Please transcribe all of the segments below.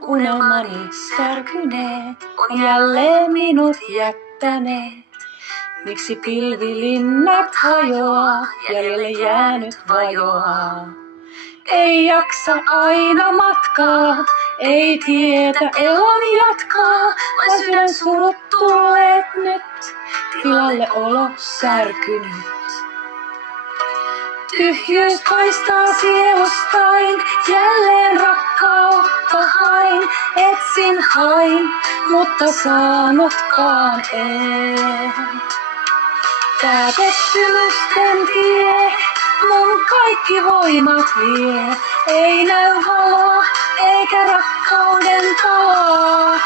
kun unelmani särkyneet on jälleen minut jättäneet. Miksi pilvilinnat hajoaa, jäljelle jäänyt vajoaa? Ei jaksa aina matkaa, ei tietä elon jatkaa, vaan sydän surut tulleet nyt, tilalle olo särkynyt. Tyhjyys paistaa sielustain, jälleen rakkautta hain, etsin hain, mutta saanutkaan en. Tää pettymysten tie, mun kaikki voimat vie, ei näy valoa, eikä rakkauden taloa.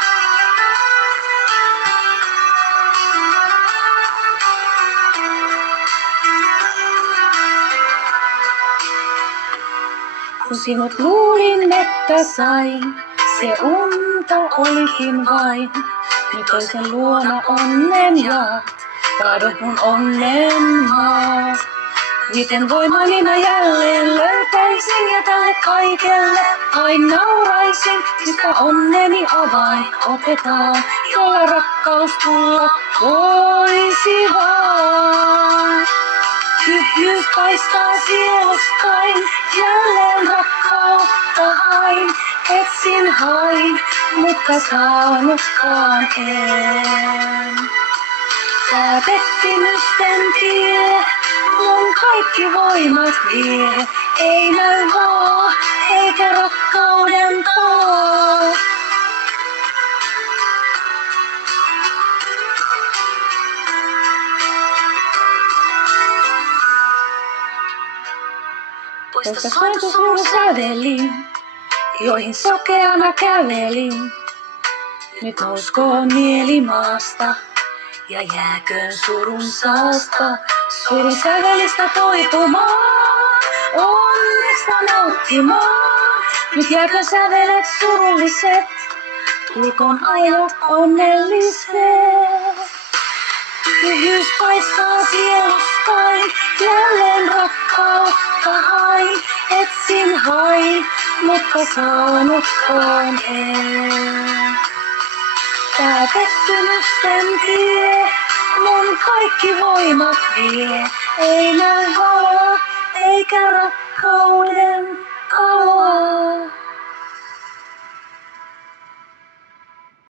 Kun sinut luulin, että sain, se unta olikin vain. Nyt toisen luona onnen jaat, kaadut mun onnen maat. Miten voimani mä jälleen löytäisin ja tälle kaikelle vain nauraisin, mistä onneni avain otetaan, jolla rakkaus tulla voisi vaan. Tyhjyys paistaa sielustain, jälleen rakkautta hain, etsin hain, mutta saanutkaan en. Tää pettymysten tie, mun kaikki voimat vie, ei näy valoa, eikä rakkauden taloa. Poista soitus sävelin, joihin sokeana kävelin. Nyt nouskoon mieli maasta ja jääköön surun saasta. Surun sävelistä toipumaan, onnesta nauttimaan. Nyt jääköön sävelet surulliset, tulkoon ajat onnelliset. Tyhjyys paistaa sielustain, jälleen rakkautta hain, etsin hain, mutta saanutkaan en. Tää pettymysten tie, mun kaikki voimat vie, ei näy valoa, eikä rakkauden taloa.